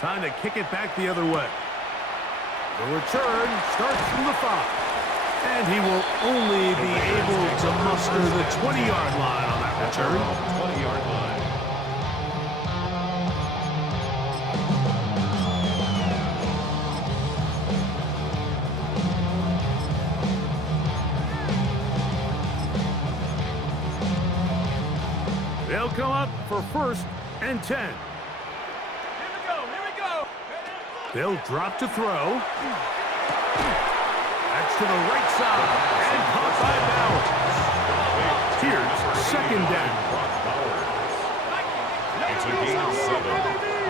Time to kick it back the other way. The return starts from the 5. And he will only be able to muster the 20-yard line on that return. 20-yard line. They'll come up for 1st and 10. Here we go. They'll drop to throw. That's to the right side, and caught by Bowers. Here's 2nd down. It's a gain of 7.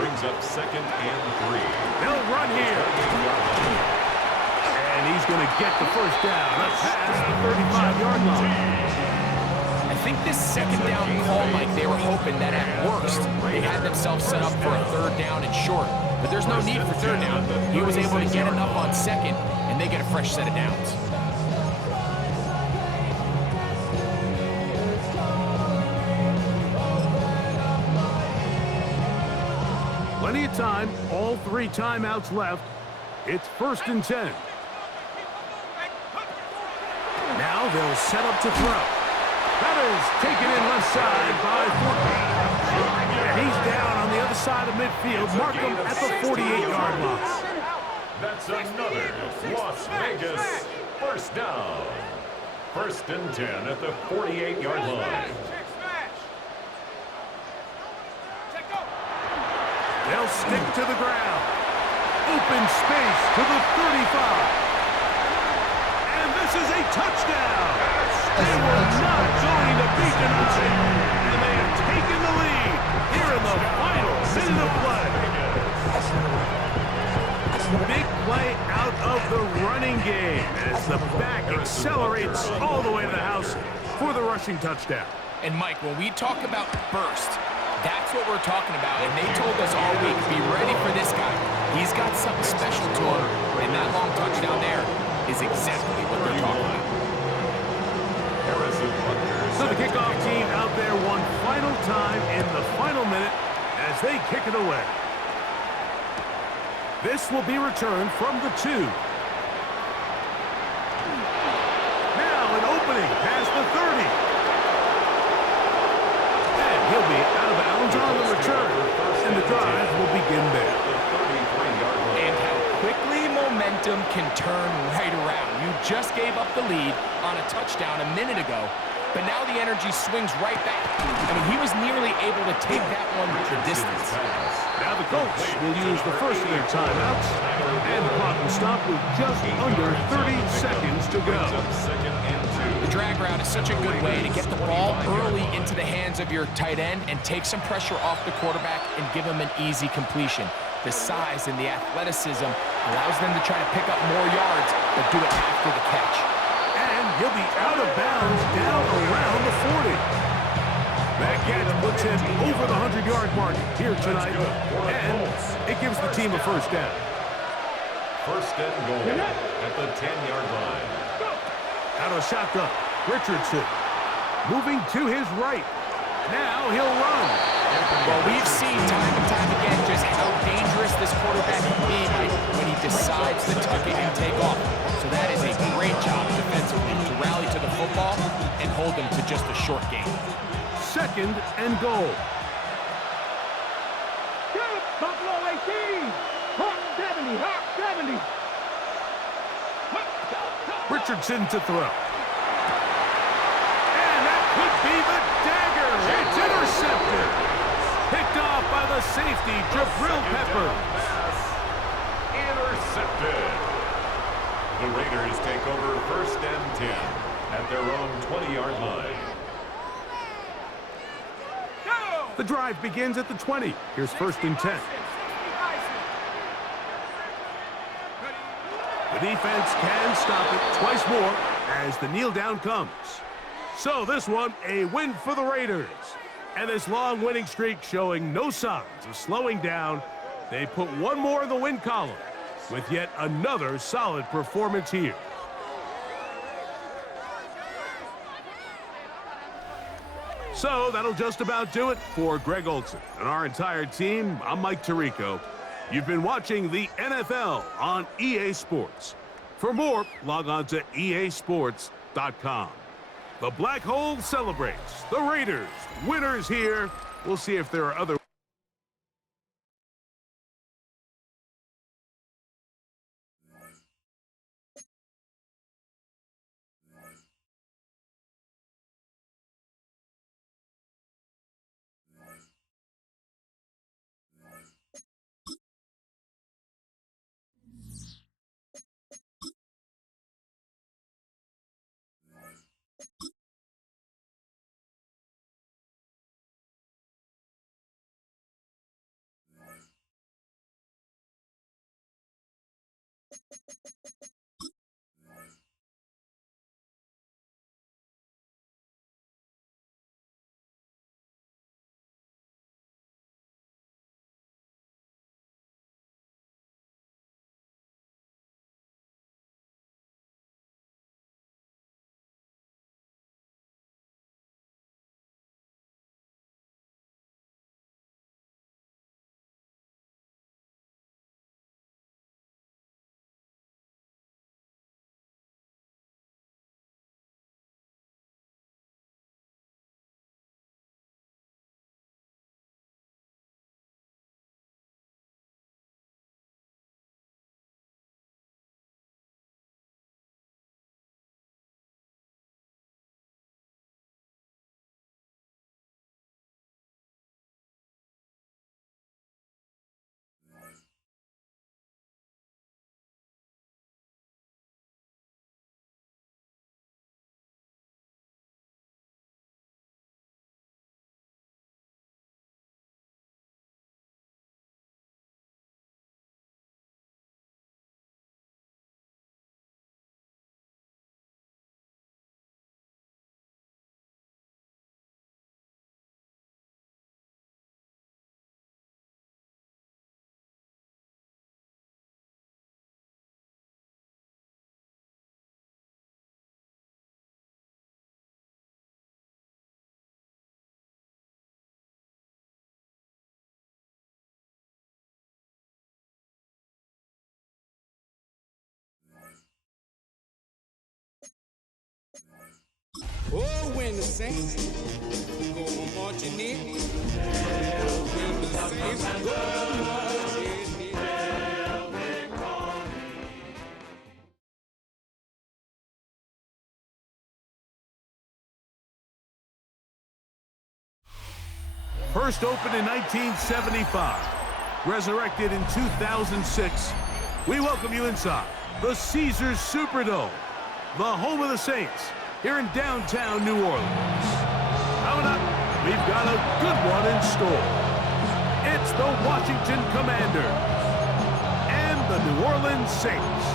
Brings up 2nd and 3. They'll run here. And he's going to get the 1st down up past the 35-yard line. I think this 2nd down call, Mike, they were hoping that at worst they had themselves set up for a 3rd down and short. But there's no need for 3rd down. He was able to get enough on 2nd, and they get a fresh set of downs. Plenty of time, all 3 timeouts left. It's 1st and 10. Now they'll set up to throw. That is taken in left side by 14. And he's down on the other side of midfield. Mark him at the 48-yard line. That's another Las Vegas 1st down. 1st and 10 at the 48-yard line. They'll stick to the ground. Open space to the 35. And this is a touchdown. They were not going to be denied. And they have taken the lead here in the final minute of play. Big play out of the running game as the back accelerates all the way to the house for the rushing touchdown. And, Mike, when we talk about burst, that's what we're talking about. And they told us all week, be ready for this guy. He's got something special to him. And that long touchdown there is exactly what they're talking about. So the kickoff team out there one final time in the final minute as they kick it away. This will be returned from the 2. Now an opening past the 30. And he'll be out of bounds on the return. And the drive will begin there. And how quickly momentum can turn right around. You just gave up the lead on a touchdown a minute ago, but now the energy swings right back. I mean, he was nearly able to take that one the distance. Now the Colts will use the first of their timeouts, and the clock will stop with just under 30 seconds to go. The drag route is such a good way to get the ball early into the hands of your tight end and take some pressure off the quarterback and give him an easy completion. The size and the athleticism allows them to try to pick up more yards, but do it after the catch. And he'll be out of bounds down around the 40. That catch puts him over the 100-yard mark here tonight, and it gives the team a 1st down. 1st and goal at the 10-yard line. Out of shotgun, Richardson moving to his right. Now he'll run. Well, we've seen time and time again just how dangerous this quarterback can be when he decides to tuck it and take off. So that is a great job defensively to rally to the football and hold them to just a short game. 2nd and goal. Buffalo 18. Hawk 70. Hawk 70. Richardson to throw. And that could be the dagger. It's intercepted. Picked off by the safety, Jabril Peppers. Intercepted. The Raiders take over 1st and 10 at their own 20-yard line. The drive begins at the 20. Here's 1st and 10. The defense can stop it twice more as the kneel down comes. So this one, a win for the Raiders. And this long winning streak showing no signs of slowing down. They put one more in the win column with yet another solid performance here. So that'll just about do it for Greg Olson and our entire team. I'm Mike Tirico. You've been watching the NFL on EA Sports. For more, log on to easports.com. The Black Hole celebrates. The Raiders, winners here. We'll see if there are other... Oh, when the saints go marching in, when the saints go marching in. First opened in 1975, resurrected in 2006, we welcome you inside the Caesars Superdome, the home of the Saints, here in downtown New Orleans. Coming up, we've got a good one in store. It's the Washington Commanders and the New Orleans Saints.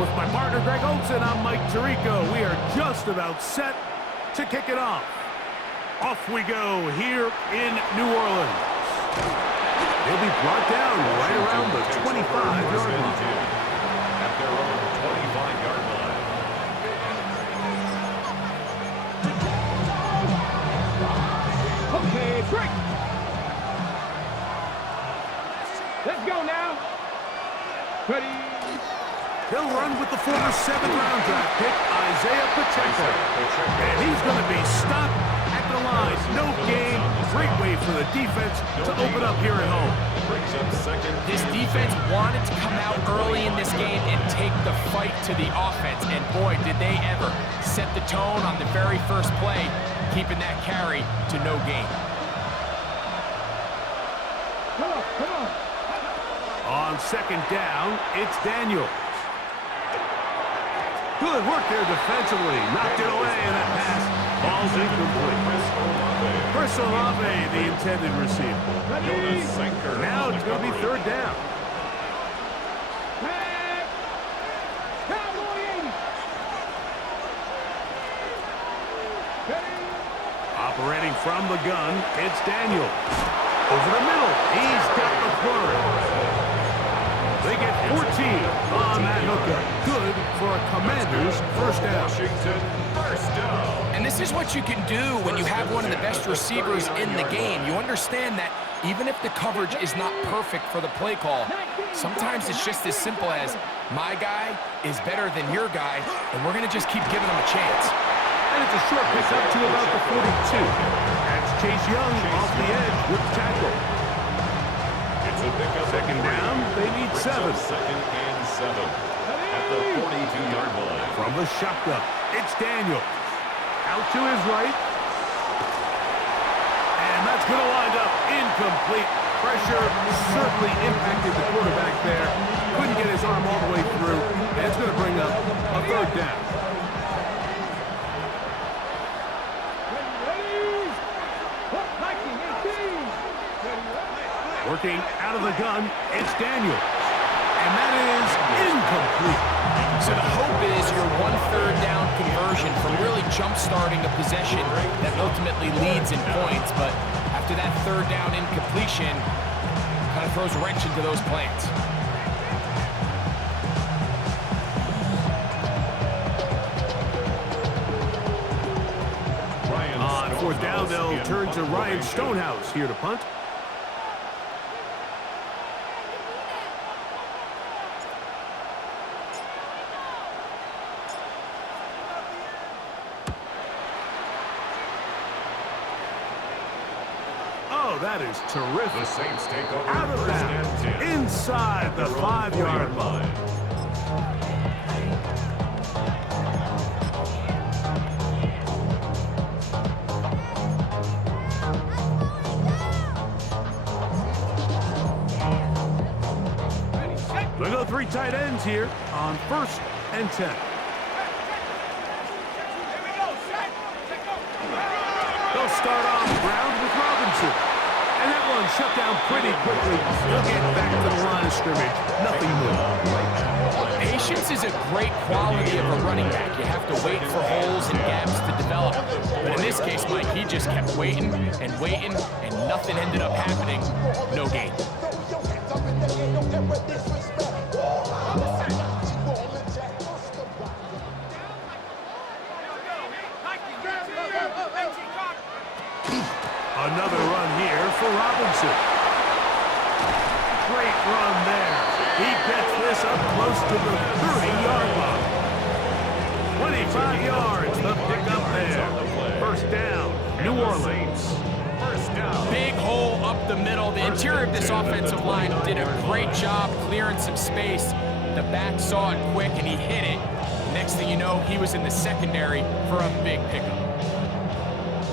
With my partner, Greg Olson, I'm Mike Tirico. We are just about set to kick it off. Off we go here in New Orleans. They'll be brought down right around the 25-yard line. At their own 25-yard line. Okay, break. Let's go now. Ready. He'll run with the former 7th-round draft pick, Isaiah Pacheco. And he's going to be stopped at the line. No gain. Great way for the defense to open up here at home. This defense wanted to come out early in this game and take the fight to the offense. And boy, did they ever set the tone on the very first play, keeping that carry to no gain. Come on, come on. On second down, it's Daniels. Good work there defensively. Knocked it away, and that pass falls incomplete. Chris Olave, the intended receiver. Now it's going to be third down. From the gun, it's Daniel. Over the middle, he's got the flurry. They get 14 on that hookup. Good for a Commanders first down. Washington, first down. And this is what you can do when you have one of the best receivers in the game. You understand that even if the coverage is not perfect for the play call, sometimes it's just as simple as my guy is better than your guy, and we're going to just keep giving him a chance. And it's a short pickup to about the 42. That's Chase Young off the edge with the tackle. It's a pickup. Second down, they need 7. Second and 7 at the 42-yard line. From the shotgun, it's Daniel. Out to his right. And that's going to wind up incomplete. Pressure certainly impacted the quarterback there. Couldn't get his arm all the way through. And it's going to bring up a third down. Working out of the gun, it's Daniel. And that is incomplete. So the hope is your 1/3 down conversion from really jump-starting a possession that ultimately leads in points. But after that 3rd down incompletion, kind of throws a wrench into those plans. On 4th down, they'll turn to Ryan Stonehouse here to punt. Oh, that is terrific. The Saints take over Out of first and bounds, 10. inside the 5-yard line. They go 3 tight ends here on 1st and 10. They'll start on the ground with Robinson. And that one shut down pretty quickly. They'll get back to the line of scrimmage. Nothing more. Patience is a great quality of a running back. You have to wait for holes and gaps to develop. But in this case, Mike, he just kept waiting, and nothing ended up happening. No gain. Another run here for Robinson. Great run there. He gets this up close to the 30-yard line. 25 yards, the pickup there. First down, New Orleans. First down. Big hole up the middle. The interior of this offensive line did a great job clearing some space. The back saw it quick, and he hit it. Next thing you know, he was in the secondary for a big pickup.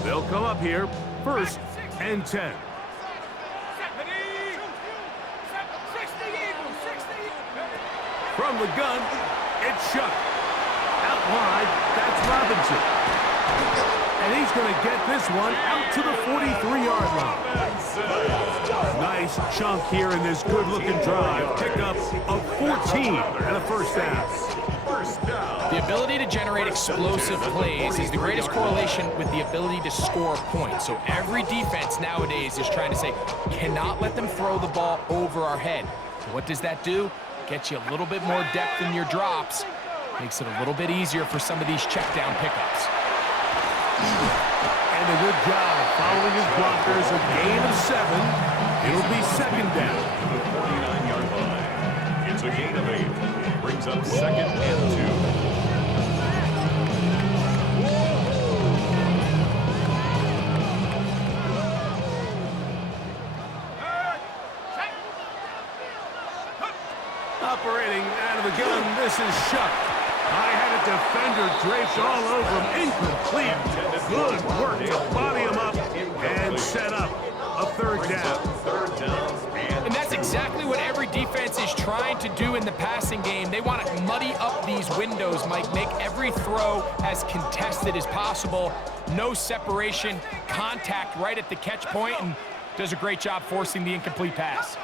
They'll come up here, 1st and 10. From the gun, it's Shuck. Out wide, that's Robinson. And he's going to get this one out to the 43-yard line. Nice chunk here in this good-looking drive. Pickup of 14 and a first down. The ability to generate explosive plays is the greatest correlation with the ability to score points. So every defense nowadays is trying to say, cannot let them throw the ball over our head. So what does that do? Gets you a little bit more depth in your drops. Makes it a little bit easier for some of these check down pickups. And a good job following his blockers. A gain of 7. It'll be 2nd down. To the 49-yard line. It's a gain of 8. Brings up 2nd and 2. Operating out of the gun, this is Shuck. I had a defender draped all over him. Incomplete. Good work to body him up and set up a 3rd down. And that's exactly what every defense is trying to do in the passing game. They want to muddy up these windows, Mike, make every throw as contested as possible. No separation, contact right at the catch point, and does a great job forcing the incomplete pass.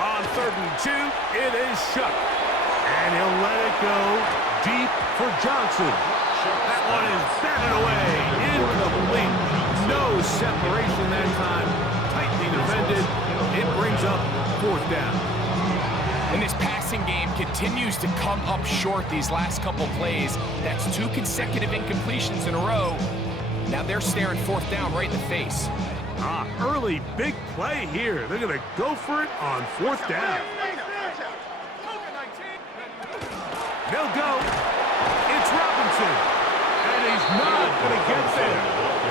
On 3rd and 2, it is Shuck. And he'll let it go deep for Johnson. That one is batted away. Incomplete. No separation that time. Tightly defended. It brings up 4th down. And this passing game continues to come up short these last couple plays. That's 2 consecutive incompletions in a row. Now they're staring 4th down right in the face. Early big play here. They're going to go for it on 4th down. They'll go. It's Robinson. And he's not going to get there.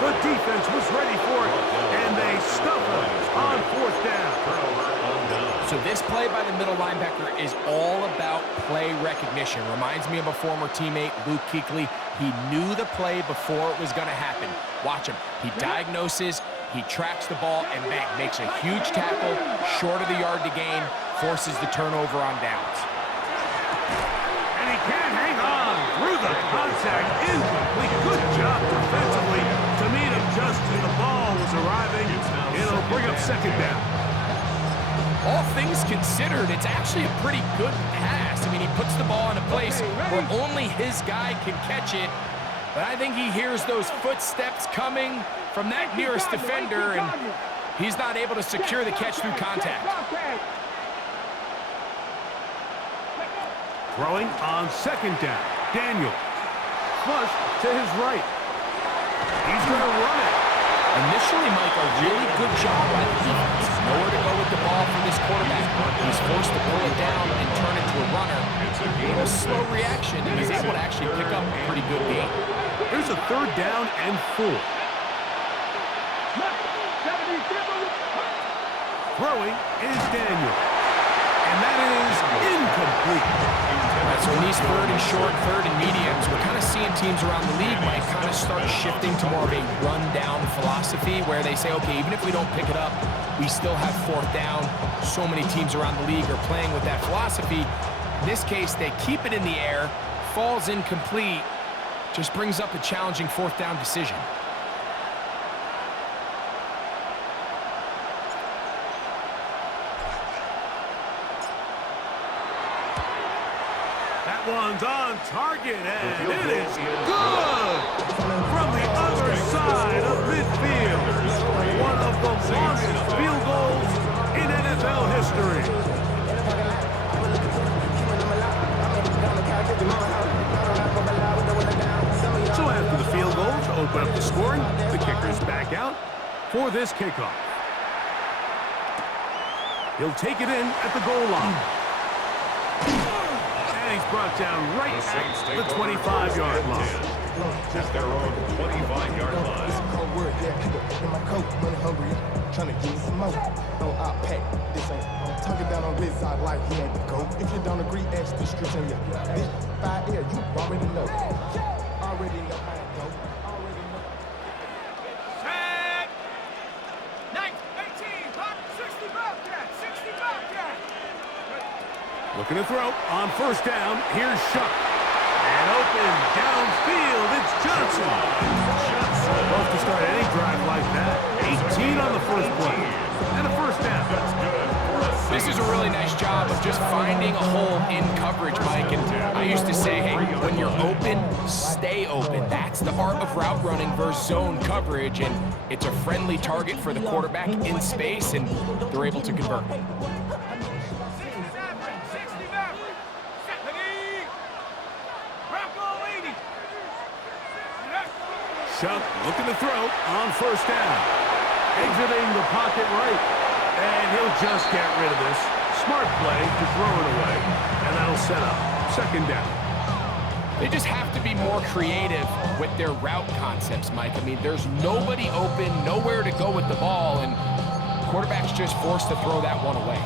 The defense was ready for it, and they stuff him on 4th down. So this play by the middle linebacker is all about play recognition. Reminds me of a former teammate, Luke Kuechly. He knew the play before it was going to happen. Watch him. He diagnoses, he tracks the ball, and bang, makes a huge tackle, short of the yard to gain, forces the turnover on downs. And he can't hang on through the contact. Incomplete. Good job defensively to meet him just as the ball was arriving. It'll bring up 2nd down. All things considered, it's actually a pretty good pass. I mean, he puts the ball in a place where only his guy can catch it. But I think he hears those footsteps coming from that nearest defender, and he's not able to secure the catch through contact. Throwing on 2nd down. Daniel. Flush to his right. He's going to run it. Initially, Mike, a really good job by the defense. Nowhere to go with the ball for this quarterback. He's forced to pull it down and turn it to a runner. A little slow reaction, and he's able to actually pick up a pretty good gain. Here's a 3rd down and 4. Throwing is Daniel. And that is incomplete. All right, so in these 3rd and short, 3rd and mediums, we're kind of seeing teams around the league, Mike, kind of start shifting to more of a run-down philosophy where they say, okay, even if we don't pick it up, we still have 4th down. So many teams around the league are playing with that philosophy. In this case, they keep it in the air, falls incomplete, just brings up a challenging 4th down decision. That one's on target, and it is good from the other side of midfield. One of the longest field goals in NFL history. So after the field goal to open up the scoring, the kicker's back out for this kickoff. He'll take it in at the goal line. He's brought down right at the 25-yard line. At their own 25-yard line. Cold word, yeah, keep it in my coat, money hungry, trying to give me some more. No, I'll pack, this ain't, I'm tucking down on this side like he ain't the GOAT. If you don't agree, ask the scripture, yeah. This 5 years, you already know. Already know how it go. Already know. Set. 9, 18, pop, 60 Bobcat, 60 Bobcat. Looking to throw on 1st down. Here's Shuck. And open downfield, it's Johnson. Love to start any drive like that. 18 on the first play. And a 1st down. This is a really nice job of just finding a hole in coverage, Mike. And I used to say, hey, when you're open, stay open. That's the art of route running versus zone coverage. And it's a friendly target for the quarterback in space, and they're able to convert. Shuck looking to throw on 1st down. Exiting the pocket right. And he'll just get rid of this. Smart play to throw it away. And that'll set up 2nd down. They just have to be more creative with their route concepts, Mike. I mean, there's nobody open, nowhere to go with the ball, and quarterback's just forced to throw that one away.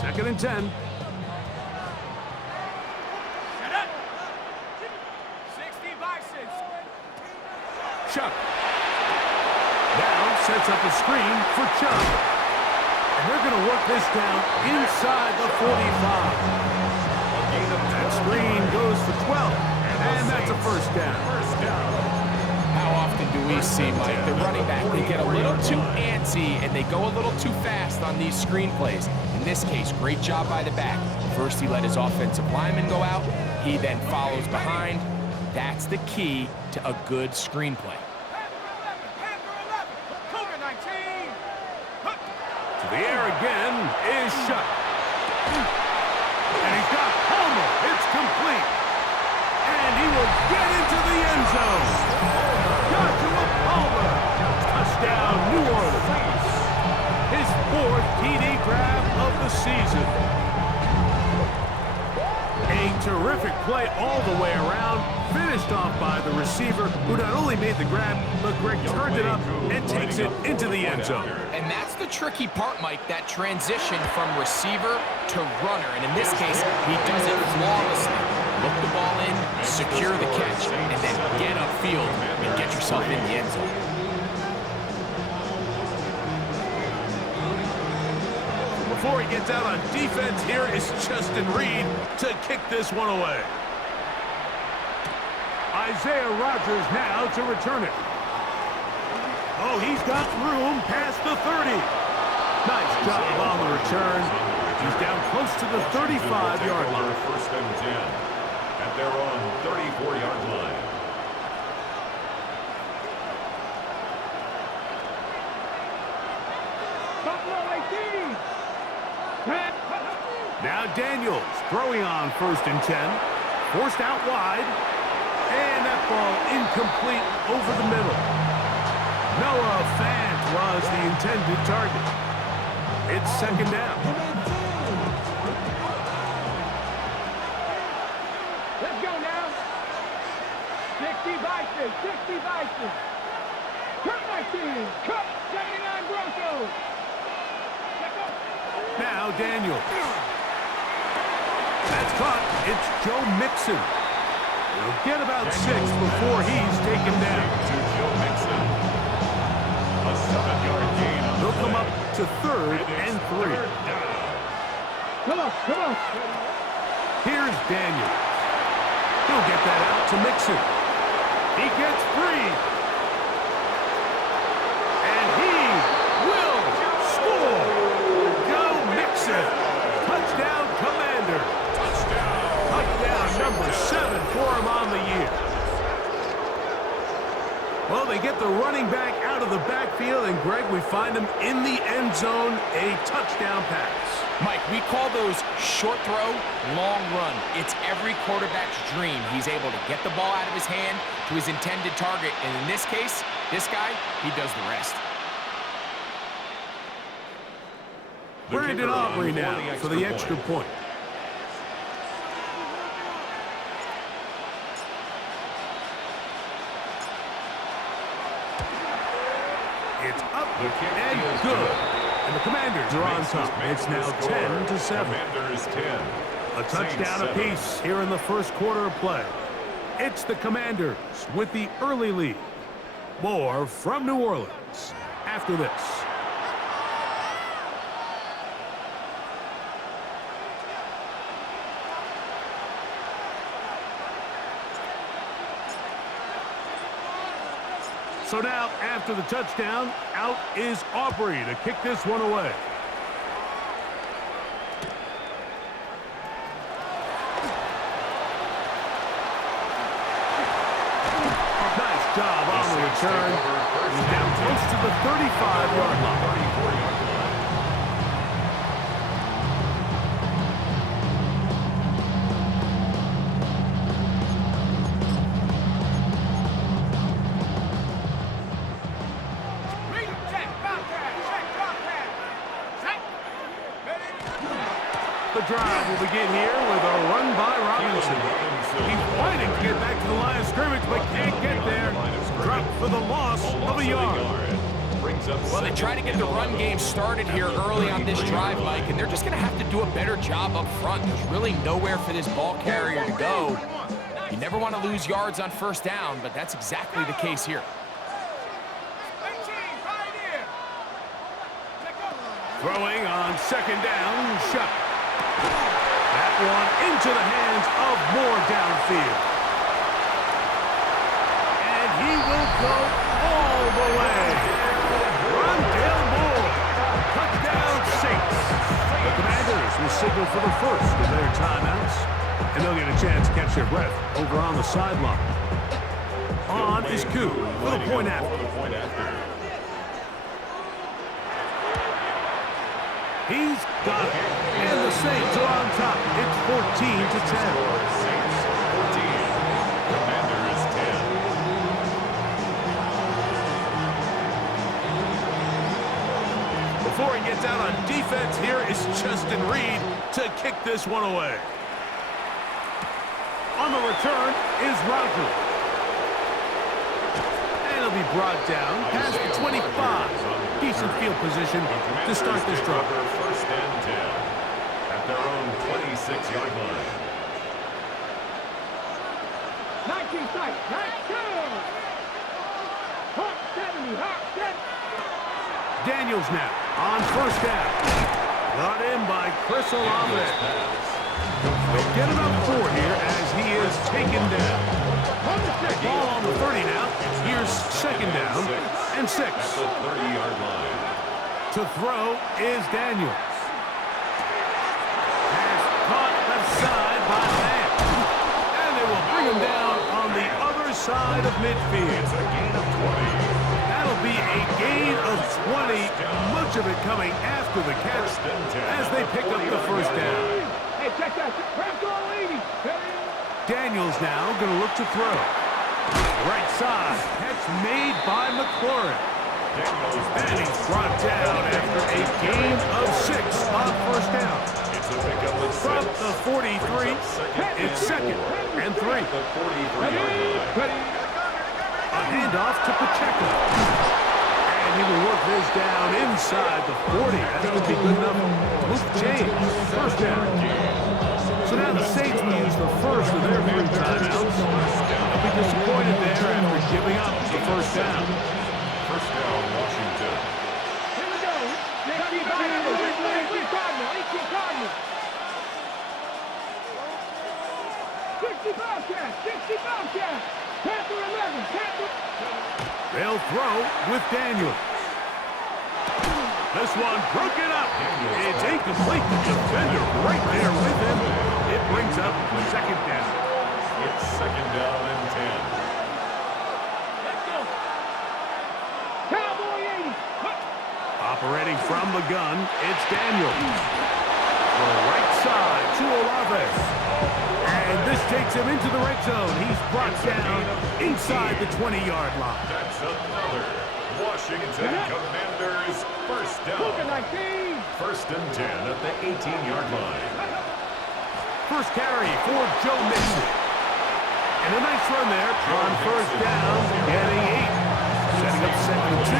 Second and 10. Set up. 60 Bisons. Chuck. Now sets up a screen for Chuck. And they're going to work this down inside the 45. That screen goes for 12. And that's a 1st down. How often do we see, Mike? The running back, they get a little too antsy and they go a little too fast on these screen plays. In this case, great job by the back. First, he let his offensive lineman go out. He then follows behind. That's the key to a good screen play. To the air again is shut. And he's got Palmer. It's complete. And he will get into the end zone. Joshua Palmer. Touchdown, New Orleans. His 4th TD grab of the season. A terrific play all the way around. Finished off by the receiver, who not only made the grab, but Greg turned it up and takes it into the end zone. And that's the tricky part, Mike, that transition from receiver to runner. And in this case, he does it flawlessly. Look the ball in, secure the catch, and then get upfield and get yourself in the end zone. Before he gets out on defense, here is Justin Reed to kick this one away. Isaiah Rodgers now to return it. Oh, he's got room past the 30. Nice job on the return. He's down close to the 35-yard line. First and 10 at their own 34-yard line. Now Daniels throwing on first and 10. Forced out wide. And that ball incomplete over the middle. Noah Fant was the intended target. It's second down. Let's go now. 60 Bison, 60 Bison. Cut my team. Cut 79 Broncos. Now Daniels. That's caught. It's Joe Mixon. He'll get about 6 before he's taken down. To Joe Mixon. A 7-yard gain. He'll come up to 3rd and 3. Come on, come on. Here's Daniels. He'll get that out to Mixon. He gets free. And he will score. Joe Mixon. Touchdown, Commander. Touchdown number 7 for him on the year. Well, they get the running back out of the backfield, and Greg, we find him in the end zone, a touchdown pass. Mike, we call those short throw, long run. It's every quarterback's dream. He's able to get the ball out of his hand to his intended target, and in this case, this guy, he does the rest. Brandon Aubrey now for the extra point. It's up and good. And the Commanders are on top. It's now 10-7. Commanders 10. A touchdown apiece here in the first quarter of play. It's the Commanders with the early lead. More from New Orleans after this. So now, after the touchdown, out is Aubrey to kick this one away. Nice job on the return. He's down close to the 35-yard line. The drive will begin here with a run by Robinson. He's fighting to get back to the line of scrimmage, but can't get there. Dropped for the loss of a yard. Well, they try to get the run game started here early on this drive, Mike, and they're just going to have to do a better job up front. There's really nowhere for this ball carrier to go. You never want to lose yards on first down, but that's exactly the case here. Throwing on second down, shot. That one into the hands of Moore downfield. And he will go away. Rondale Moore. Touchdown, Saints. The Commanders will signal for the first of their timeouts, and they'll get a chance to catch their breath over on the sideline. On is Koo for the point after. He's got it. And the Saints are on top. It's 14-10. Saints 14. Commanders 10. Before he gets out on defense, here is Justin Reed to kick this one away. On the return is Rogers. And he'll be brought down past the 25. Decent field position to start this drive. First and 10 at their own 26-yard line. 19 sight, 19. Hawk 70, Hawk 70. Daniels now on first down. Got in by Chris Olave. They'll get it up 4 here as he is taken down. Ball on the 30 now. Here's second down and 6. At the 30-yard line. To throw is Daniels. Pass caught left side by Lamb. And they will bring him down on the other side of midfield. It's a gain of 20. That'll be a gain of 20. Much of it coming after the catch as they pick up the first down. Hey, check that. Grab all 80. Daniels now going to look to throw. Right side. Catch made by McLaurin. And he's brought down after a gain of 6 on first down. It's a pickup of 6. From the 43, it's second and 3. The 43-yard line. A handoff to Pacheco. And he will work this down inside the 40. That could be good enough to move the chains. First down. So now the Saints will use the first of their 3 timeouts. They'll be disappointed there after giving up the first down. First down, Washington. Here we go. 18 Cardinals. 60 Bobcats. 60 Bobcats. Panther 11. Panther. They'll throw with Daniels. This one broken up. It's incomplete. The defender right there with him. It brings up second down. It's second down and 10. Let's go. Cowboy 80. Operating from the gun, it's Daniels. The right side to Olave. And this takes him into the red zone. He's brought down inside the 20-yard line. That's another Washington Commanders first down. 19. First and 10 at the 18-yard line. First carry for Joe Mixon. And a nice run there on first down, getting 8. Setting up second and 2.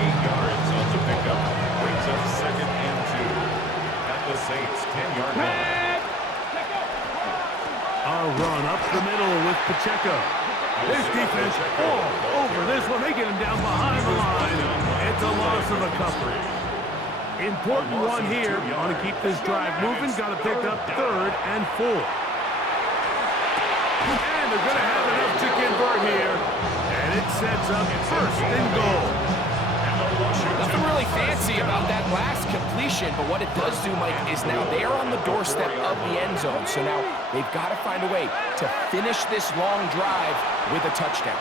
8 yards on the pickup. Brings up second and 2 at the Saints' 10-yard line. A run up the middle with Pacheco. This defense all over this one. They get him down behind the line. It's a loss of a couple. Important one here. Want to keep this drive moving. Got to pick up 3rd and 4. And they're going to have enough to convert here. And it sets up first and goal. Nothing really fancy about that last completion, but what it does do, Mike, is now they're on the doorstep of the end zone. So now they've got to find a way to finish this long drive with a touchdown.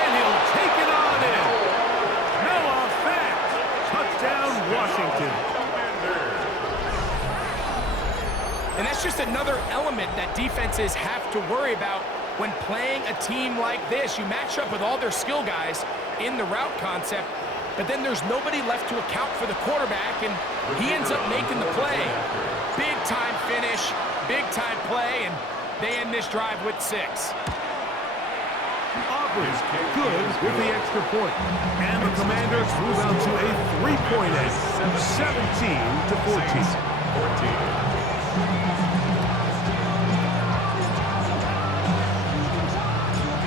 And he'll take it on in. No offense. Touchdown, Washington. And that's just another element that defenses have to worry about when playing a team like this. You match up with all their skill guys in the route concept, but then there's nobody left to account for the quarterback, and he ends up making the play. Big-time finish, big-time play, and they end this drive with 6. Auburn's good with the extra point. And the Commanders move out to a 3-point edge, 17-14.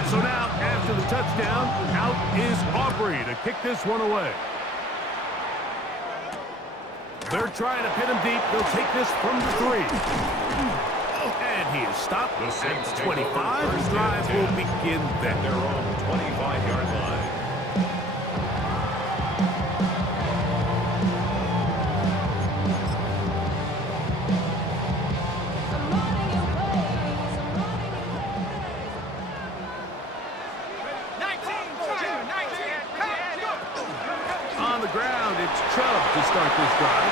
So now, after the touchdown, out is Aubrey to kick this one away. They're trying to pin him deep. They'll take this from the 3. And he is stopped The at Saints the take over 25. first The drive and will 10 begin at then. their own 25-yard line. On the ground, it's Chubb to start this drive.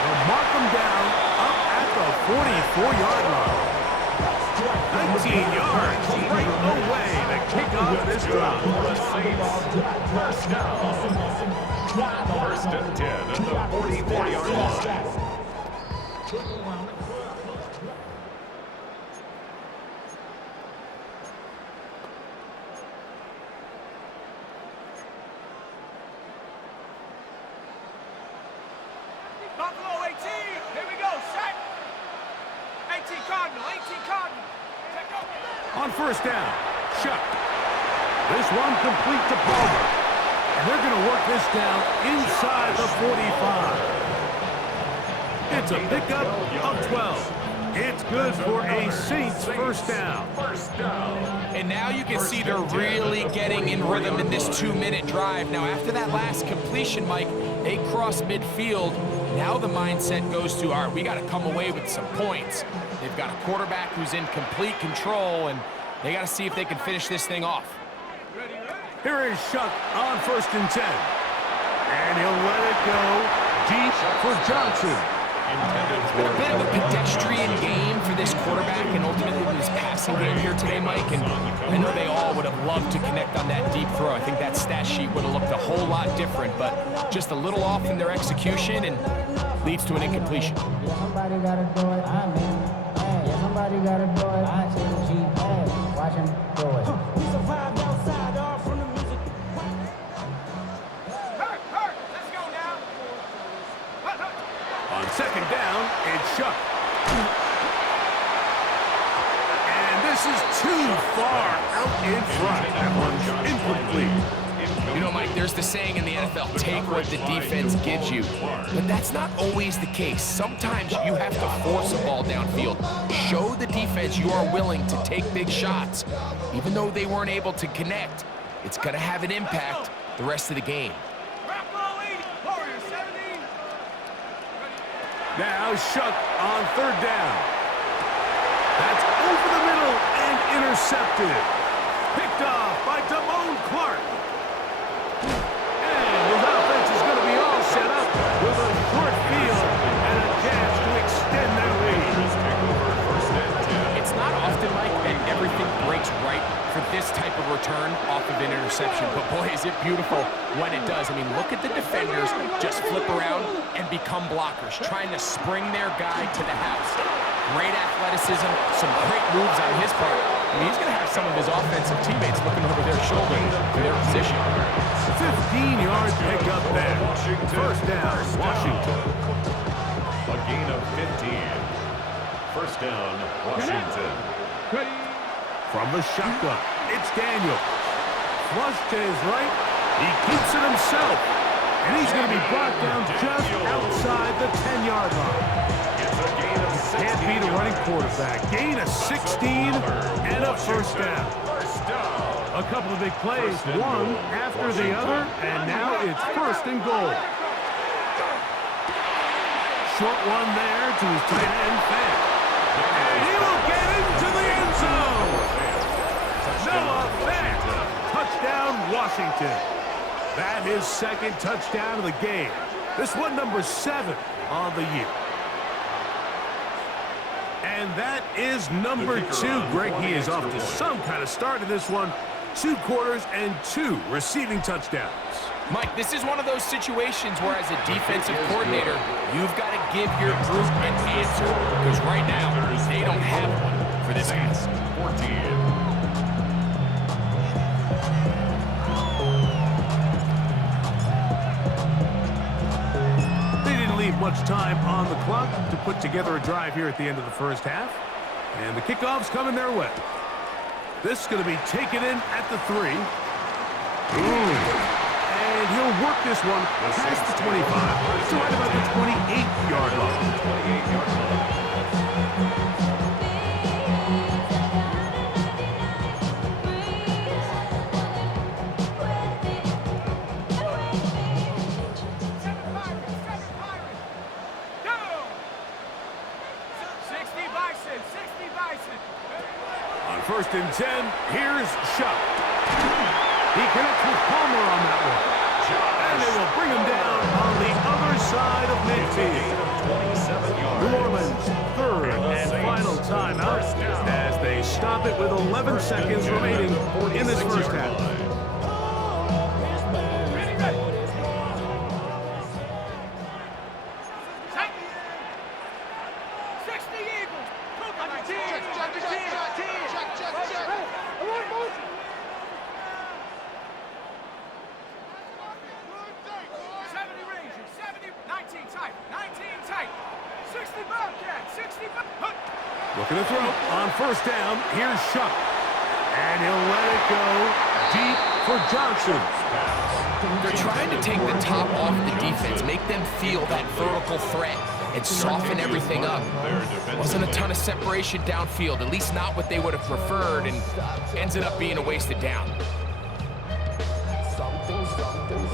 They'll mark him down up at the 44-yard line. 19 yards right away to kick off this drive. The Saints, first down. First and 10 at the 44-yard line. Buffalo 18. Here we go. Set. 18 Cardinal. 18 Cardinal. Check out. On first down, Chuck. This one complete to Palmer. And they're going to work this down inside the 45. It's a pickup of 12. It's good for a Saints first down. First down. And now you can see they're really getting in rhythm in this 2-minute drive. Now, after that last completion, Mike, they cross midfield. Now the mindset goes to, all right, we got to come away with some points. They've got a quarterback who's in complete control, and they got to see if they can finish this thing off. Here is Shuck on first and 10. And he'll let it go deep for Johnson. It's been a bit of a pedestrian game for this quarterback and ultimately this passing game here today, Mike. And I know they all would have loved to connect on that deep throw. I think that stat sheet would have looked a whole lot different, but just a little off in their execution and leads to an incompletion. Yeah, somebody gotta do it. I'm in. Yeah, somebody gotta do it. I take a G. Watch him do it. We survived outside, all from the music. Hurt. Let's go now. Hurt. On second down, it's Shuck. And this is too far out in front. That one's incomplete. You know, Mike, there's the saying in the NFL, take what the defense gives you. But that's not always the case. Sometimes you have to force a ball downfield. Show the defense you are willing to take big shots. Even though they weren't able to connect, it's going to have an impact the rest of the game. Warriors 17. Now Shuck on third down. That's over the middle and intercepted. Picked off by Damone Clark. And his offense is going to be all set up with a short field and a chance to extend their lead. It's not often, Mike, that everything breaks right for this type of return off of an interception. But boy, is it beautiful when it does. I mean, look at the defenders just flip around and become blockers, trying to spring their guy to the house. Great athleticism, some great moves on his part. I mean, he's going to have some of his offensive teammates looking over their shoulder for their position. 15-yard pickup there. First down, Washington. A gain of 15. First down, Washington. From the shotgun, it's Daniels. Flush to his right. He keeps it himself. And he's going to be brought down just outside the 10-yard line. It's a gain of 16. Can't beat a running quarterback. Gain of 16 and a first down. First down. A couple of big plays, one after the other, and now it's first and goal. Short one there to his tight end, Fant. And he will get into the end zone. Noah Fant. Touchdown, Washington. That is second touchdown of the game. This one number 7 on the year. And that is number 2. Greg, he is off to some kind of start in this one. 2 quarters and 2 receiving touchdowns. Mike, this is one of those situations where as a defensive coordinator, you've got to give your group an answer. Because right now, they don't have one for this game. 14. Much time on the clock to put together a drive here at the end of the first half. And the kickoff's coming their way. This is going to be taken in at the 3. And he'll work this one past the 25 to right about the 28-yard line. First and 10, here's Shuck. He connects with Palmer on that one. And they will bring him down on the other side of midfield. New Orleans' third and final timeout as they stop it with 11 seconds remaining in this first half. Looking to throw on first down. Here's Shuck. And he'll let it go deep for Johnson. They're trying to take the top off the defense, make them feel that vertical threat, and soften everything up. Wasn't a ton of separation downfield, at least not what they would have preferred, and ended up being a wasted down. Something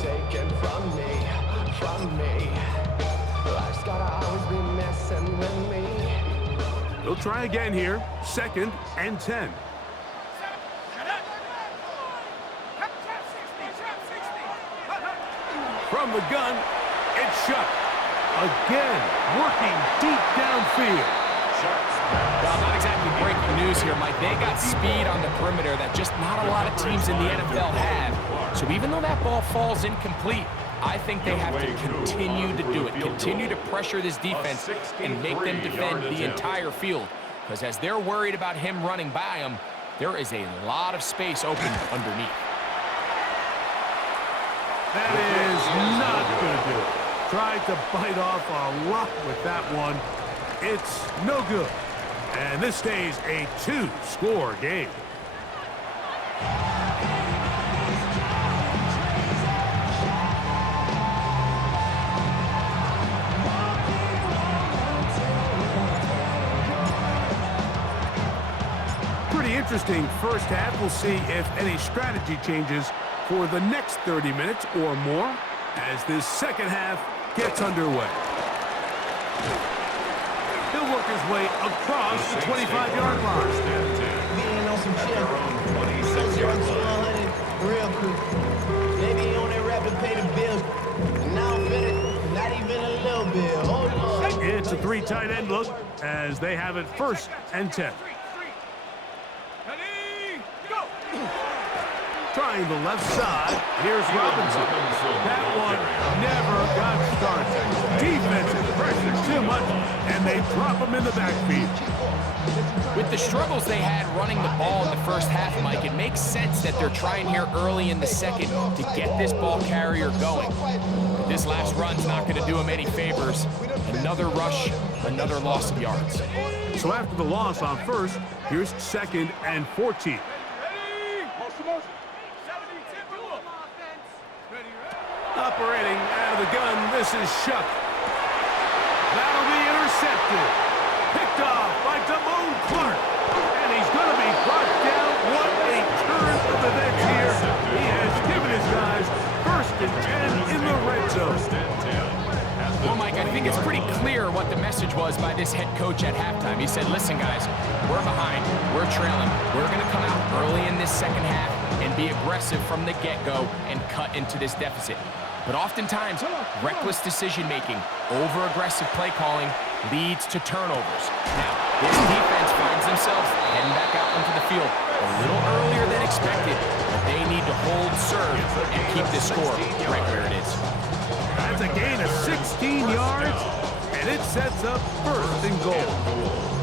taken from me. Life's gotta always be messing with me. They'll try again here. Second and 10. From the gun, it's Shuck. Again, working deep downfield. Well, not exactly breaking news here, Mike. They got speed on the perimeter that just not a lot of teams in the NFL have. So even though that ball falls incomplete, I think they have to continue to do it. Continue to pressure this defense and make them defend the entire field. Because as they're worried about him running by them, there is a lot of space open underneath. That is not going to do it. Tried to bite off a lot with that one. It's no good. And this stays a 2-score game. Pretty interesting first half. We'll see if any strategy changes for the next 30 minutes or more as this second half gets underway. He'll work his way across the 25-yard line. Being on some shit. Real quick. Maybe he on that rapid pay the bills. And now I'm finished. Not even a little bit. Hold on. It's a 3 tight end look as they have it first and 10. Trying the left side. Here's Robinson. That one never got started. Defensive pressure too much, and they drop him in the backfield. With the struggles they had running the ball in the first half, Mike, it makes sense that they're trying here early in the second to get this ball carrier going. But this last run's not going to do him any favors. Another rush, another loss of yards. So after the loss on first, here's second and 14. Operating out of the gun, this is Shuck. That'll be intercepted. Picked off by Damone Clark. And he's going to be brought down. What a turn of events here. He has given his guys first and 10 in the red zone. Well, Mike, I think it's pretty clear what the message was by this head coach at halftime. He said, listen, guys, we're behind. We're trailing. We're going to come out early in this second half and be aggressive from the get-go and cut into this deficit. But oftentimes, reckless decision-making, over-aggressive play calling leads to turnovers. Now, this defense finds themselves heading back out onto the field a little earlier than expected, but they need to hold serve and keep this score right where it is. That's a gain of 16 yards, and it sets up first and goal.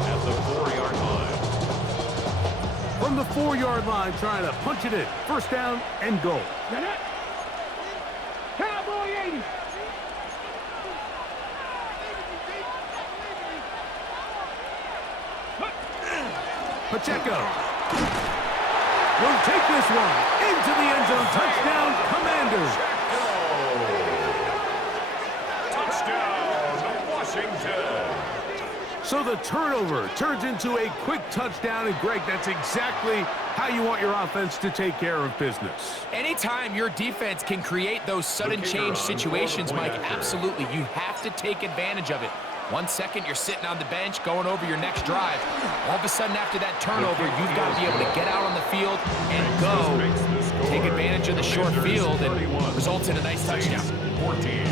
At the 4-yard line. From the 4-yard line, trying to punch it in. First down and goal. Cowboy 80. Pacheco will take this one into the end zone. Touchdown, Commanders. Touchdown, Washington. So the turnover turns into a quick touchdown, and Greg, that's exactly how you want your offense to take care of business. Anytime your defense can create those sudden change situations, Mike, absolutely, you have to take advantage of it. 1 second, you're sitting on the bench, going over your next drive. All of a sudden, after that turnover, you've got to be able to get out on the field and go. Take advantage of the short field and results in a nice touchdown. 14.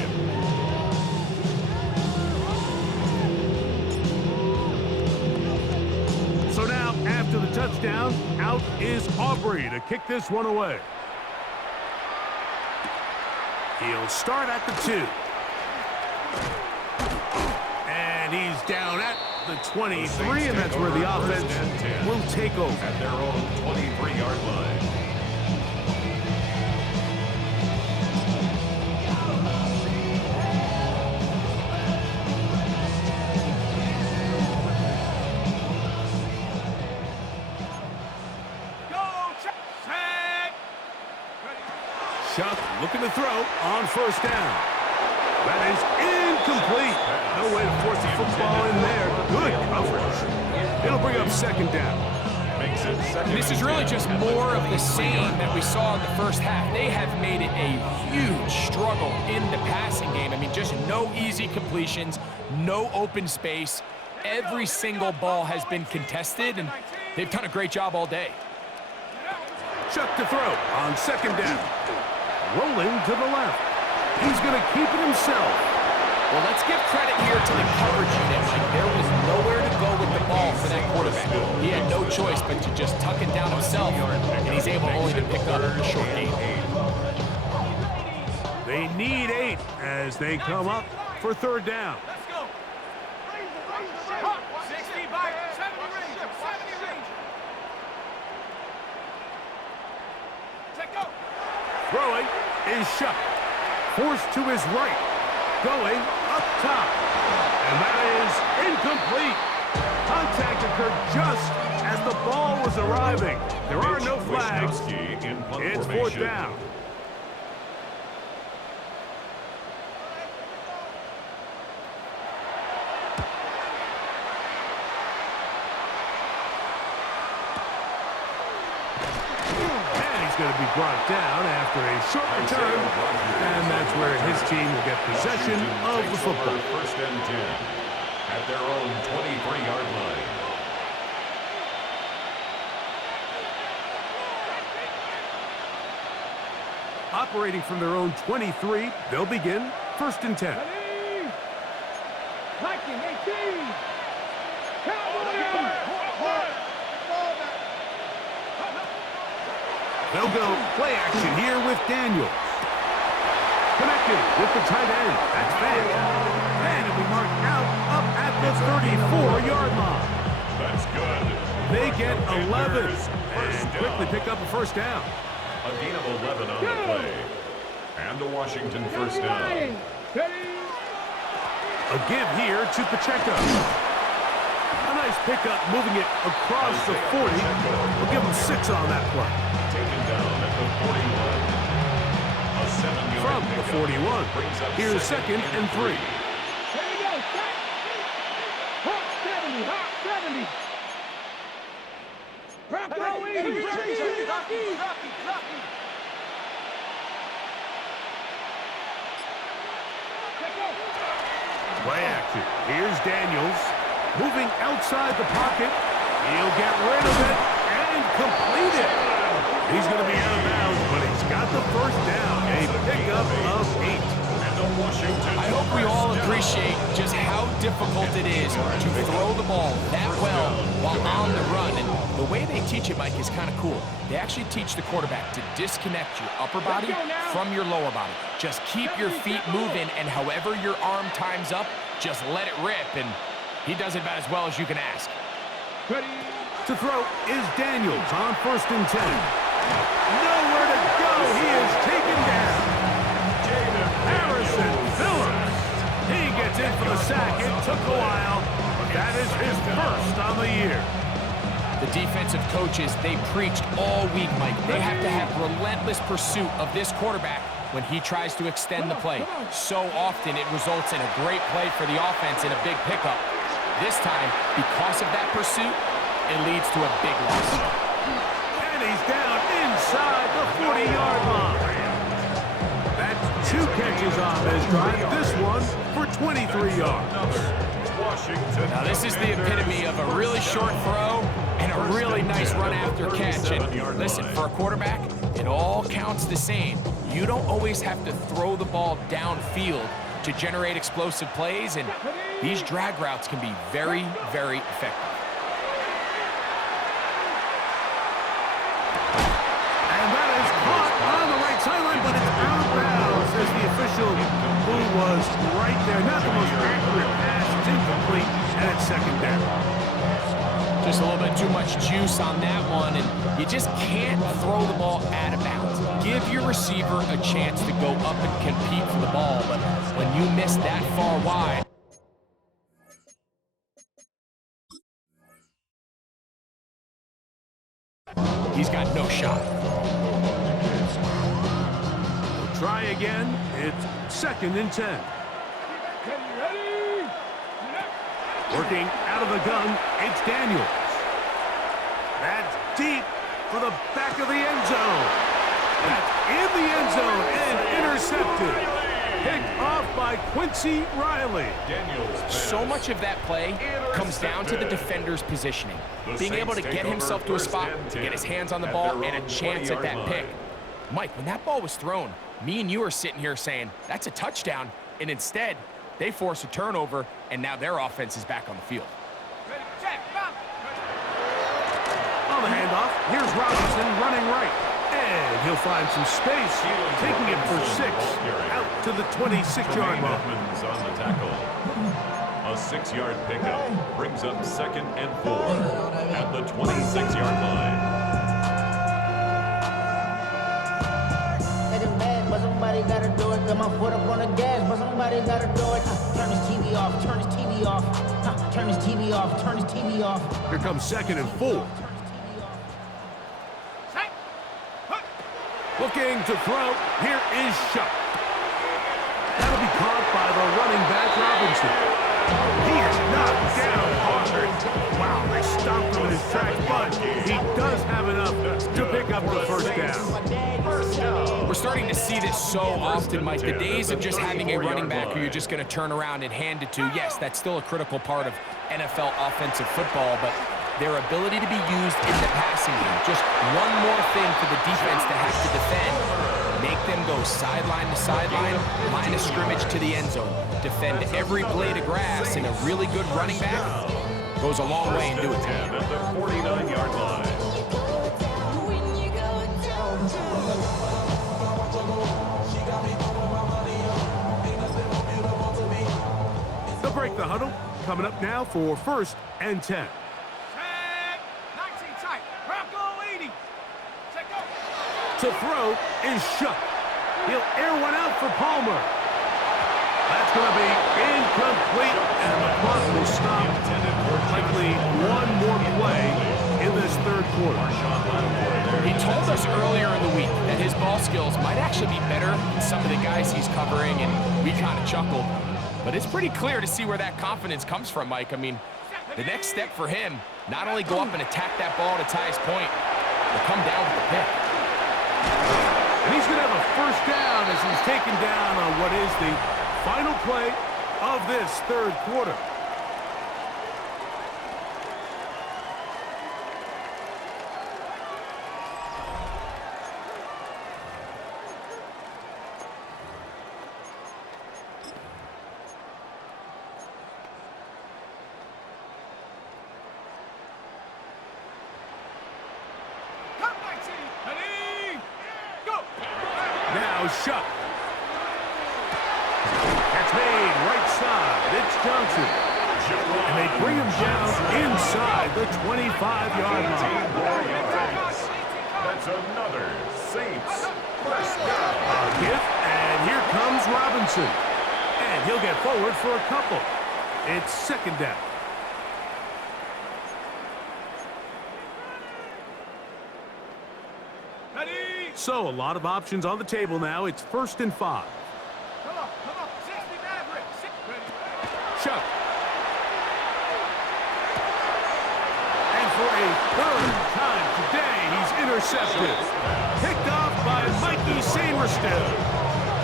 So now, after the touchdown, out is Aubrey to kick this one away. He'll start at the 2. And he's down at the 23, and that's where the offense will take over. At their own 23-yard line. Chuck looking to throw on first down. That is incomplete. No way to force the football in there. Good coverage. It'll bring up second down. Makes it second. This is really just more of the same that we saw in the first half. They have made it a huge struggle in the passing game. I mean, just no easy completions, no open space. Every single ball has been contested, and they've done a great job all day. Chuck to throw on second down. Rolling to the left. He's going to keep it himself. Well, let's give credit here to the coverage unit, Mike. There was nowhere to go with the ball for that quarterback. He had no choice but to just tuck it down himself, and he's able only to pick up a short gain. They need 8 as they come up for third down. Let's go. 60 by 70 Ranger. 70 Ranger. Take go. Throwing is Chuck. Forced to his right. Going up top. And that is incomplete. Contact occurred just as the ball was arriving. There are no flags. It's fourth down. Going to be brought down after a short return, and that's where his team will get possession of the football. First and 10 at their own 23-yard line. Operating from their own 23, they'll begin first and 10. They'll go play action here with Daniels. Connected with the tight end. That's Van. And it'll be marked out up at the 34-yard line. That's good. They get 11 and quickly pick up a first down. A gain of 11 on the play. And a Washington first down. A give here to Pacheco. A nice pickup moving it across the 40. We'll give him 6 on that play. Taken down at the 41. A 7-yard From the 41. Here's second and 3. Here we go, set. Hot 70, hot 70. Rocky. Play action. Here's Daniels. Moving outside the pocket. He'll get rid of it and complete it. He's going to be out of bounds, but he's got the first down. A pickup of 8. I hope we all appreciate just how difficult it is to throw the ball that well while on the run. And the way they teach it, Mike, is kind of cool. They actually teach the quarterback to disconnect your upper body from your lower body. Just keep your feet moving, and however your arm times up, just let it rip. And he does it about as well as you can ask. To throw is Daniels on first and 10. Nowhere to go. He is taken down. Harrison Phillips. He gets in for the sack. It took a while, but that is his first on the year. The defensive coaches, they preached all week, Mike. They have to have relentless pursuit of this quarterback when he tries to extend the play. So often it results in a great play for the offense and a big pickup. This time, because of that pursuit, it leads to a big loss. And he's down inside the 40-yard line. That's 2 catches on this drive. This one for 23 yards. Washington. Now this is the epitome of a really short throw and a really nice run after catch. And listen, for a quarterback, it all counts the same. You don't always have to throw the ball downfield to generate explosive plays, and these drag routes can be very, very effective. And that is caught on the right sideline, but it's out of bounds as the official who was right there. Not the most accurate pass. It's incomplete, and it's second down. Just a little bit too much juice on that one, and you just can't throw the ball out of bounds. Give your receiver a chance to go up and compete for the ball, but when you miss that far wide, he's got no shot. We'll try again. It's second and 10. Working out of the gun, it's Daniels. That's deep for the back of the end zone. That's in the end zone and intercepted. Picked off by Quincy Riley. So much of that play comes down to the defender's positioning. Being able to get himself to a spot, to get his hands on the ball, and a chance at that pick. Mike, when that ball was thrown, me and you are sitting here saying, that's a touchdown, and instead, they force a turnover, and now their offense is back on the field. On the handoff, here's Robinson running right. And he'll find some space, taking it for 6, out to the 26-yard line. On the tackle. A 6-yard pickup brings up 2nd and 4 at the 26-yard line. But somebody gotta do it. Got my foot up on the gas, but somebody gotta do it. Turn his TV off, turn his TV off. Turn his TV off, turn his TV off. Here comes 2nd and 4. Looking to throw. Here is Shuck. That'll be caught by the running back, Robinson. He is knocked down hard. Wow, they stopped him in his tracks, but he does have enough to pick up the first down. We're starting to see this so often, Mike. The days of just having a running back who you're just going to turn around and hand it to, yes, that's still a critical part of NFL offensive football, but their ability to be used in the passing game, just one more thing for the defense to have to defend. Make them go sideline to sideline, line of scrimmage to the end zone. Defend every blade of grass, and a really good running back goes a long way in doing it. At the 49-yard line. They'll break the huddle. Coming up now for 1st and 10. To throw is Shuck. He'll air one out for Palmer. That's going to be incomplete, and the clock will stop. Likely one more play in this 3rd quarter. He told us earlier in the week that his ball skills might actually be better than some of the guys he's covering, and we kind of chuckled. But it's pretty clear to see where that confidence comes from, Mike. I mean, the next step for him, not only go up and attack that ball to tie his point, but come down with the pick. And he's going to have a first down as he's taken down on what is the final play of this 3rd quarter. Shuck. That's made right side. It's Johnson. And they bring him down inside the 25-yard line. That's another Saints first down. A gift, and here comes Robinson. And he'll get forward for a couple. It's 2nd down. So, a lot of options on the table now. It's 1st and 5. Come on. 60 Mavericks. Chuck. And for a 3rd time today, he's intercepted. Picked off by Mikey Sainristil.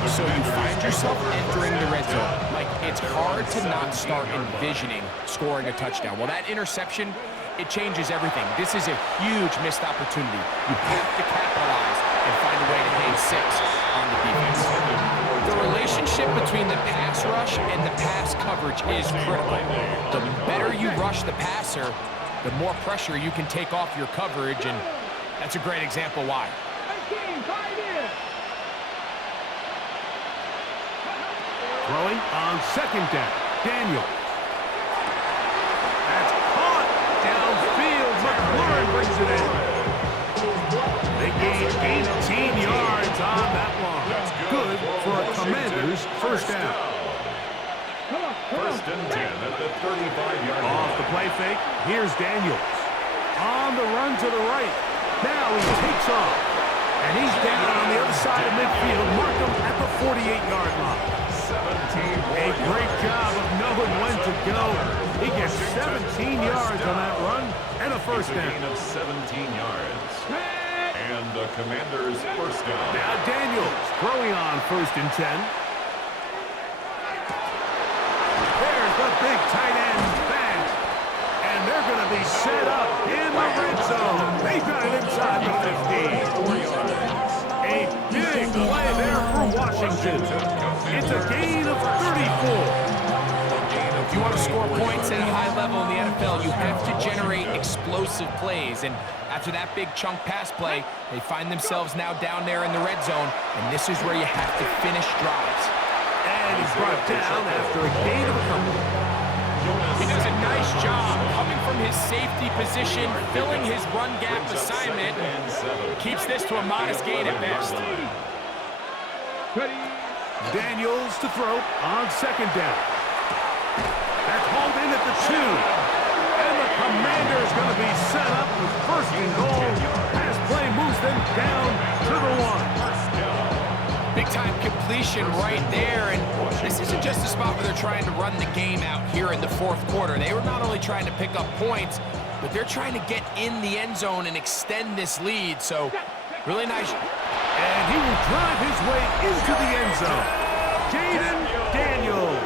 So you find yourself entering the red zone. Like, it's hard to not start envisioning scoring a touchdown. Well, that interception, it changes everything. This is a huge missed opportunity. You have to capitalize and find a way to hang 6 on the defense. The relationship between the pass rush and the pass coverage is critical. The better you rush the passer, the more pressure you can take off your coverage, and that's a great example why. Throwing on second down. Daniel. That's caught downfield. McLaurin brings it in. They gain 18 yards on that one. Good for a Commanders first down. First and 10 at the 35-yard line. Off the play fake. Here's Daniels. On the run to the right. Now he takes off. And he's down on the other side of midfield. Mark him at the 48-yard line. A great job of knowing when to go. He gets 17 yards on that run and a first down. Gain of 17 yards. And the Commanders first down. Now Daniels throwing on first and 10. There's the big tight end bent. And they're going to be set up in the red zone. They got it inside the 15. A big play there for Washington. It's a gain of 34. If you want to score points at a high level in the NFL, you have to generate explosive plays. And after that big chunk pass play, they find themselves now down there in the red zone. And this is where you have to finish drives. And he's brought down after a gain of a couple. He does a nice job coming from his safety position, filling his run gap assignment. Keeps this to a modest gain at best. Daniels to throw on second down. That's hauled in at the 2. And the Commander's going to be set up with first and goal. Pass play moves them down to the 1. Big-time completion right there, and this isn't just a spot where they're trying to run the game out here in the fourth quarter. They were not only trying to pick up points, but they're trying to get in the end zone and extend this lead, so really nice. And he will drive his way into the end zone. Jaden Daniels.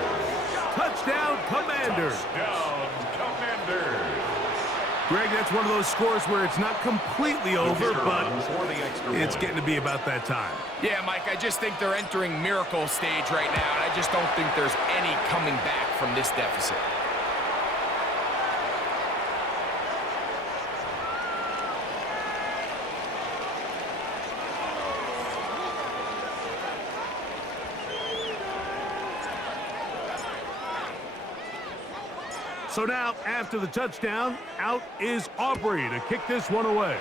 Touchdown, Commanders. Touchdown, Commanders. Greg, that's one of those scores where it's not completely over, but it's getting to be about that time. Yeah, Mike, I just think they're entering miracle stage right now, and I just don't think there's any coming back from this deficit. So now, after the touchdown, out is Aubrey to kick this one away.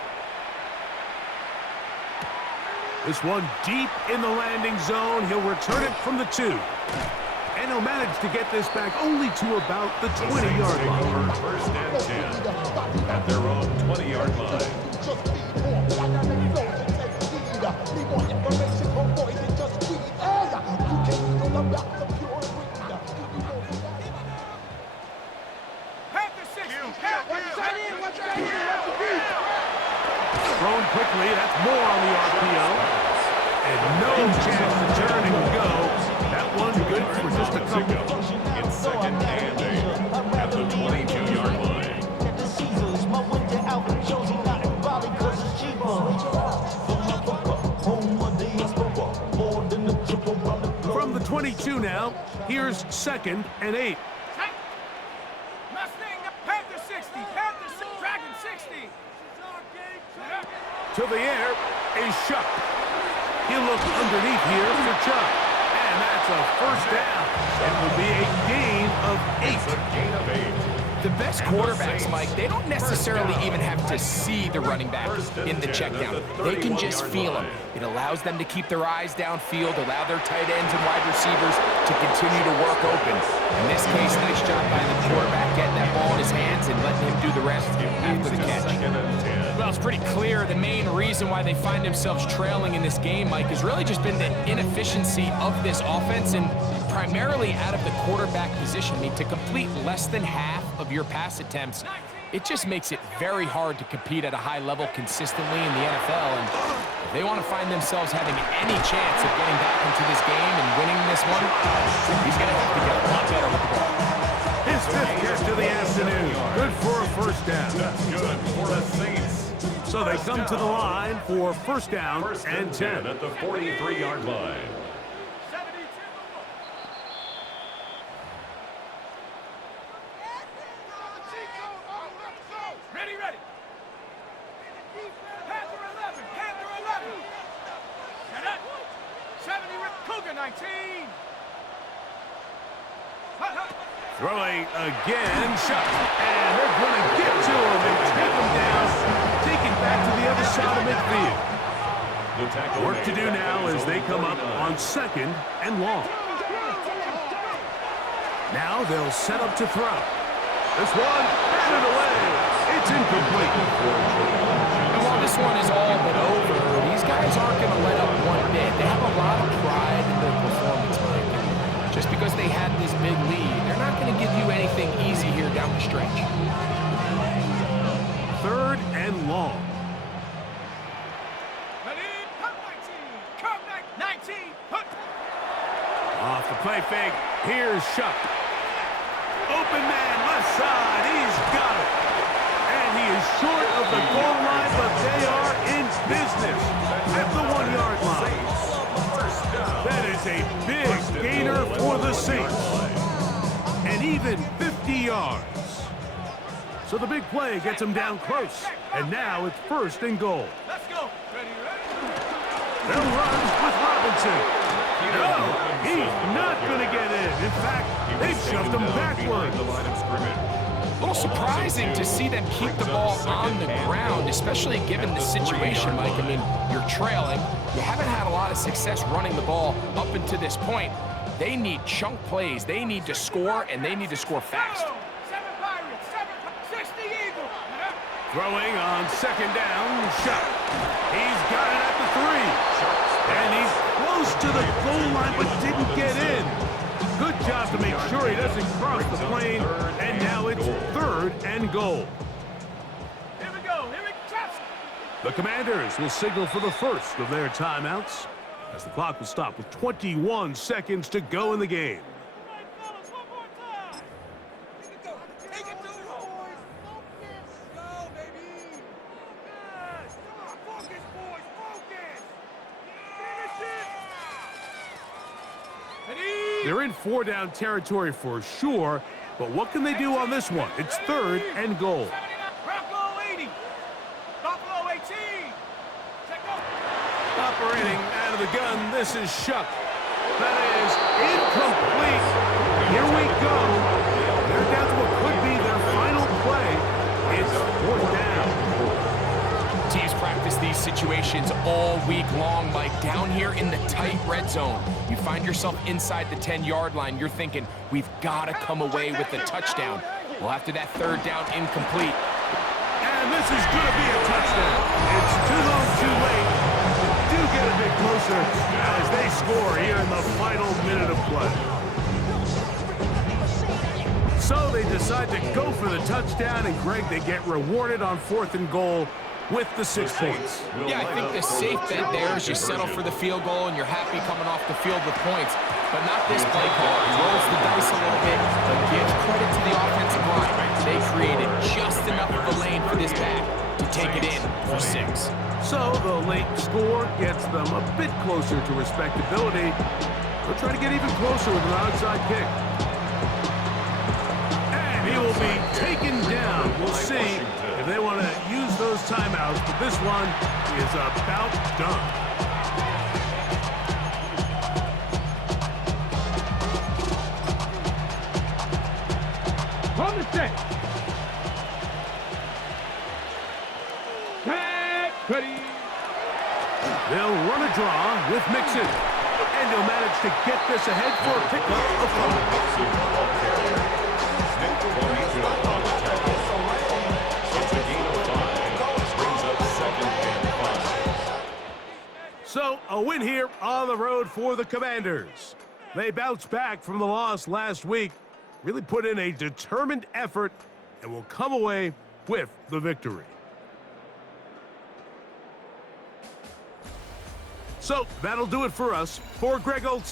This one deep in the landing zone. He'll return it from the 2. And he'll manage to get this back only to about the 20-yard line. First and 10 at their own 20-yard line. Thrown quickly, that's more on the RPO. And no chance to turn and go. That one good for just a couple. It's second and 8 at the 22-yard line. From the 22 now, here's second and 8. Panther 60, Dragon 60. To the air, a Shuck. He'll look underneath here for Chuck. And that's a first down. It will be a gain of 8. It's a gain of 8. The best quarterbacks, Mike, they don't necessarily even have to see the running back in the check down. They can just feel him. It allows them to keep their eyes downfield, allow their tight ends and wide receivers to continue to work open. In this case, nice job by the quarterback getting that ball in his hands and letting him do the rest after the catch. Well, it's pretty clear the main reason why they find themselves trailing in this game, Mike, has really just been the inefficiency of this offense and primarily out of the quarterback position. I mean, to complete less than half of your pass attempts, It just makes it very hard to compete at a high level consistently in the NFL, and if they want to find themselves having any chance of getting back into this game and winning this one, he's going to have to get a lot better with the ball. His fifth catch of the afternoon. Good for a first down. That's good for the Saints. So they come to the line for first down and 10. At the 43-yard line. Ready. Panther 11. Set up. 70, Cougar 19. Throwing again, shot. And they're going to get to him and take him down, taken back to the other side of midfield. Work to do now as they come up on second and long. Now they'll set up to throw. This one, batted away. It's incomplete. And while this one is all but over, these guys aren't going to let up one bit. They have a lot of pride in their performance, Mike. Just because they had this big lead, they're not going to give you anything easy here down the stretch. Third and long. Come 19. Off the play fake, here's Shuck. Open man, left side, he's got it. And he is short of the goal line, but they are in business at the 1-yard line. That is a big gainer for the Saints. And even 50 yards. So the big play gets him down close. And now it's first and goal. Let's go. Ready. They'll run with Robinson. No, he's not going to get in. In fact, they've shoved him backwards. A little surprising to see them keep the ball on the ground, especially given the situation, Mike. I mean, you're trailing. You haven't had a lot of success running the ball up until this point. They need chunk plays. They need to score, and they need to score fast. 7 Pirates, 60 Eagle. Throwing on second down, shot. He's got it at the 3. And he's close to the goal line, but didn't get in. Good job to make sure he doesn't cross the plane. And now it's third and goal. Here we go. The Commanders will signal for the first of their timeouts as the clock will stop with 21 seconds to go in the game. They're in 4-down territory for sure, but what can they do on this one? It's third and goal. Bronco 80. Buffalo 18. Check out. Operating out of the gun, this is Shuck. That is incomplete. Here we go. They're down to what could be their final play. It's fourth down. Teams practice these situations all week long, Mike. Down here in the tight red zone, you find yourself inside the 10-yard line. You're thinking, we've got to come away with a touchdown. Well, after that third down, incomplete. And this is going to be a touchdown. It's too long, too late. Do get a bit closer as they score here in the final minute of play. So they decide to go for the touchdown, and Greg, they get rewarded on fourth and goal with the 6 points. Yeah, I think the safe bet there is you settle for the field goal and you're happy coming off the field with points. But not this play call. He rolls the dice a little bit, but gives credit to the offensive line. They created just enough of a lane for this back to take it in for 6. So the late score gets them a bit closer to respectability. They'll try to get even closer with an outside kick. And he will be taken down. We'll see if they want to use those timeouts, but this one is about done. On the set. Ready. They'll run a draw with Mixon. And he'll manage to get this ahead for a pickup of 5. So, a win here on the road for the Commanders. They bounced back from the loss last week, really put in a determined effort, and will come away with the victory. So that'll do it for us. For Greg Olson.